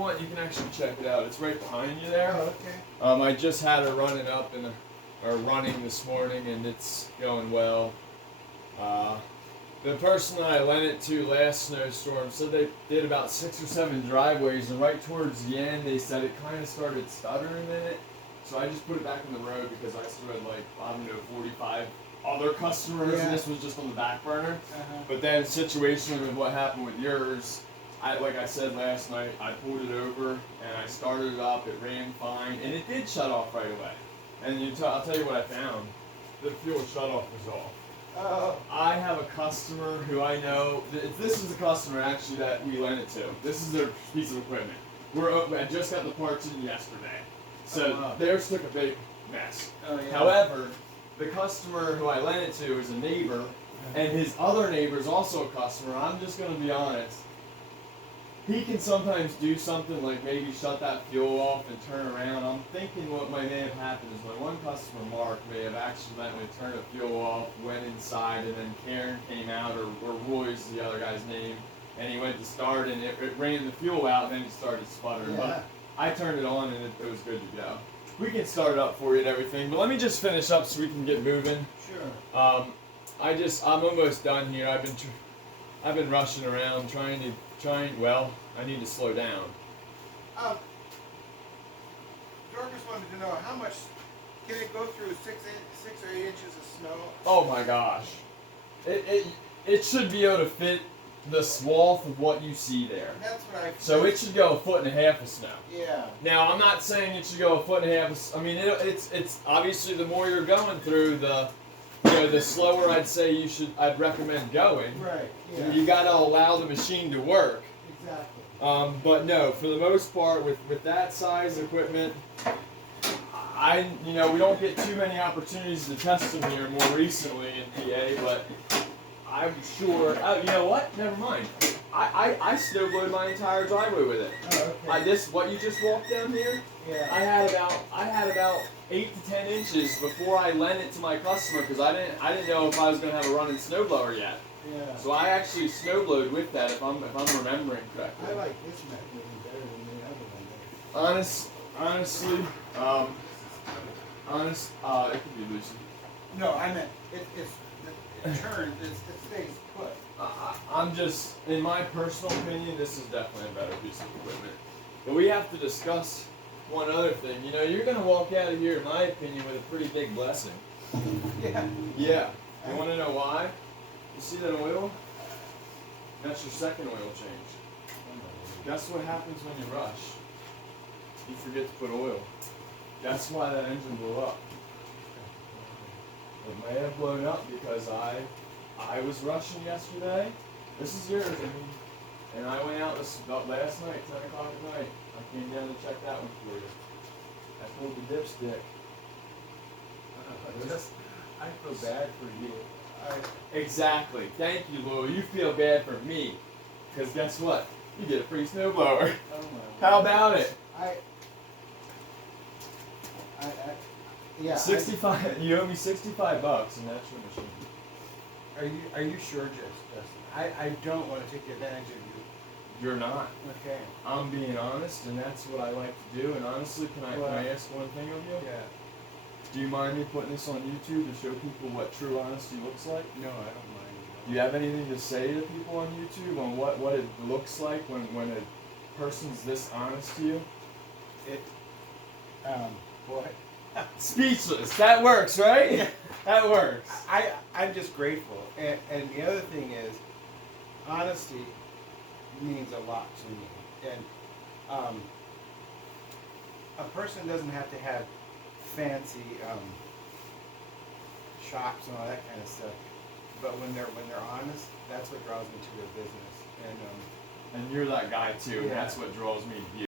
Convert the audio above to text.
want, you can actually check it out. It's right behind you there. Oh, okay. I just had her running up or running this morning, and it's going well. The person that I lent it to last snowstorm said they did about 6 or 7 driveways, and right towards the end they said it kind of started stuttering in it. So I just put it back in the road because I still had 45 other customers, and this was just on the back burner. But then situation with what happened with yours, like I said last night, I pulled it over and I started it up, it ran fine, and it did shut off right away. And I'll tell you what I found. The fuel shutoff was off. I have a customer who I know. This is the customer actually that we lent it to. This is their piece of equipment. I just got the parts in yesterday, so theirs took a big mess. However, the customer who I lent it to is a neighbor, and his other neighbor is also a customer. I'm just going to be honest. He can sometimes do something like maybe shut that fuel off and turn around. I'm thinking what may have happened is my one customer, Mark, may have accidentally turned the fuel off, went inside, and then Karen came out, or Roy's the other guy's name, and he went to start, and it ran the fuel out, and then it started sputtering. But I turned it on, and it was good to go. We can start it up for you and everything, but let me just finish up so we can get moving. Sure. I'm almost done here. I've been rushing around well, I need to slow down. Dorcas wanted to know how much can it go through 6 or 8 inches of snow? Oh my gosh. It should be able to fit the swath of what you see there. That's what I. So it should go 1.5 feet of snow. Yeah. Now I'm not saying it should go 1.5 feet. I mean, it's obviously the more you're going through, the slower I'd recommend going. Right. Yeah. You got to allow the machine to work. Exactly. But no, for the most part, with that size equipment, we don't get too many opportunities to test them here more recently in PA, but I'm sure. You know what? Never mind. I snowblowed my entire driveway with it. Oh, okay. What you just walked down here. Yeah. I had about 8 to 10 inches before I lent it to my customer because I didn't know if I was going to have a running snowblower yet. Yeah. So I actually snowblowed with that if I'm remembering correctly. I like this mechanism better than the other one. Honestly, it could be loosened. No, I meant it turns. It stays put. I'm just, in my personal opinion, this is definitely a better piece of equipment. But we have to discuss one other thing. You're going to walk out of here, in my opinion, with a pretty big blessing. Yeah. Yeah. You want to know why? You see that oil? That's your second oil change. Guess what happens when you rush? You forget to put oil. That's why that engine blew up. It may have blown up because I was rushing yesterday. This is yours, and I went out last night, 10 o'clock at night. I came down to check that one for you. I pulled the dipstick. I feel bad for you. Exactly. Thank you, Lou. You feel bad for me. Because guess what? You get a free snowblower. Oh my. How about it? Yeah. 65. You owe me $65, and that's your machine. Are you sure, Justin? I don't want to take advantage of you. You're not. Okay. I'm being honest, and that's what I like to do. And honestly, can I ask one thing of you? Yeah. Do you mind me putting this on YouTube to show people what true honesty looks like? No, I don't mind. Do you have anything to say to people on YouTube on what it looks like when a person's this honest to you? Boy. Speechless. That works, right? That works. I'm just grateful. And the other thing is, honesty means a lot to me. And a person doesn't have to have fancy shops and all that kind of stuff. But when they're honest, that's what draws me to their business. And you're that guy too, and that's what draws me to you.